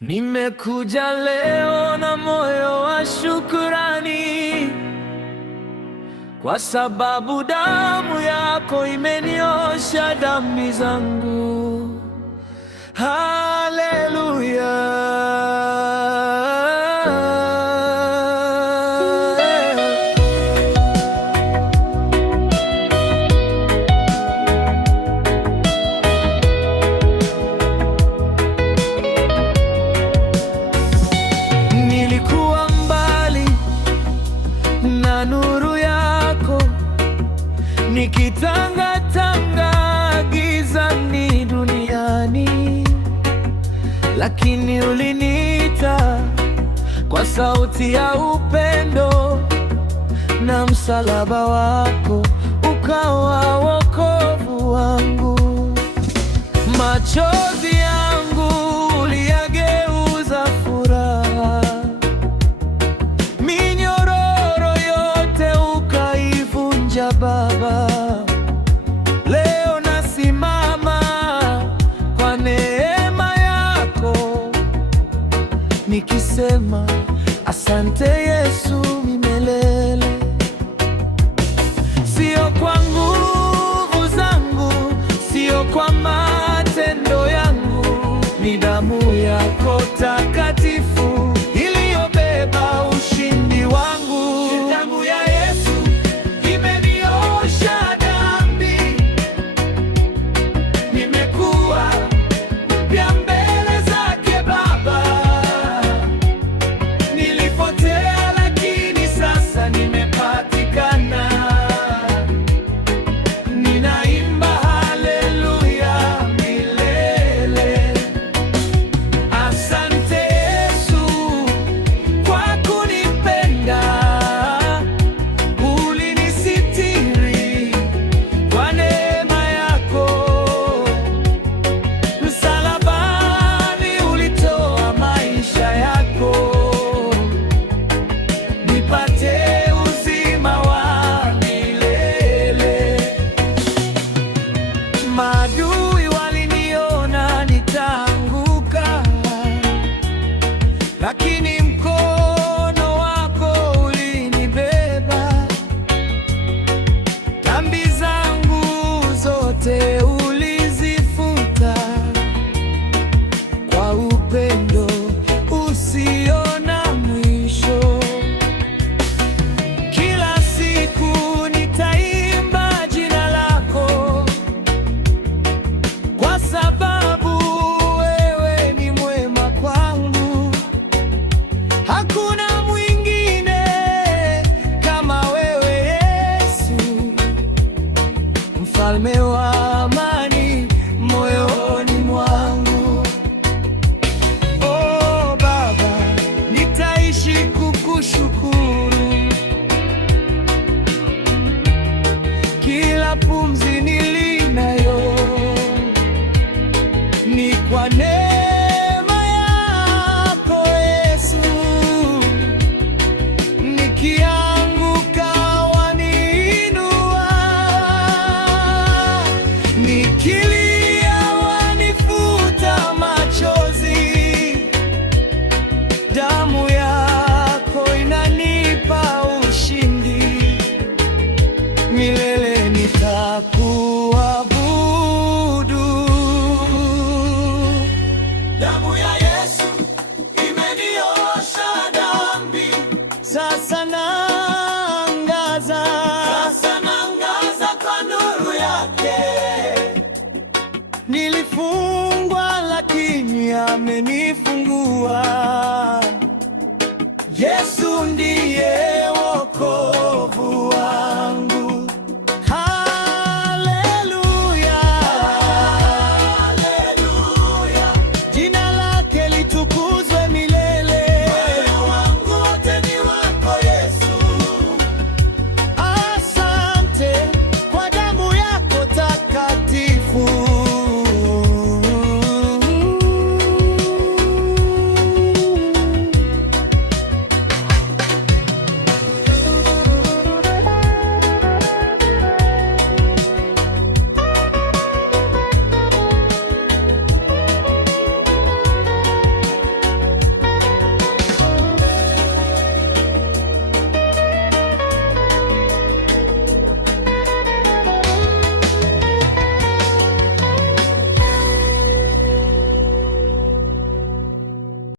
Nimekuja leo na moyo wa shukrani, kwa sababu damu yako imeniosha dhambi zangu. Haleluya. Nilikuwa mbali na nuru yako, nikitangatanga gizani duniani, lakini uliniita kwa sauti ya upendo, na msalaba wako ukawa wokovu wangu. Machozi yangu uliyageuza furaha, minyororo yote ukaivunja Baba. Leo nasimama kwa neema yako, nikisema asante Yesu milele. Sio kwa nguvu zangu, sio kwa matendo yangu, ni damu yako takatifu iliyobeba ushindi wangu. Damu ya Yesu imeniosha dhambi, nimekuwa mpya mbele zake Baba. Nilipotea lakini sasa nimepatikana, ninaimba haleluya milele. Asante Yesu kwa kunipenda, ulinisitiri kwa neema yako. Msalabani ulitoa maisha yako, nipate uzima wa milele. Maadui waliniona nitaanguka, lakini mkono wako ulinibeba. Dhambi zangu zote ulizifuta kwa upendo usio na mwisho. Kila siku nitaimba jina lako, kwa sababu wewe ni mwema kwangu. Hakuna mwingine kama wewe Yesu, mfalme wa amani moyoni mwangu. Oh Baba, nitaishi kukushukuru kila pumzi nilinayo, ni kwa neema yako Yesu. Nikianguka waniinua, nikilia wanifuta machozi. Damu yako inanipa ushindi, milele nitakuabudu. Damu ya Yesu imeniosha dhambi, sasa naangaza kwa nuru yake. Nilifungwa lakini amenifungua, Yesu ndiye wokovu wangu. Haleluya, haleluya, jina lake litukuzwe.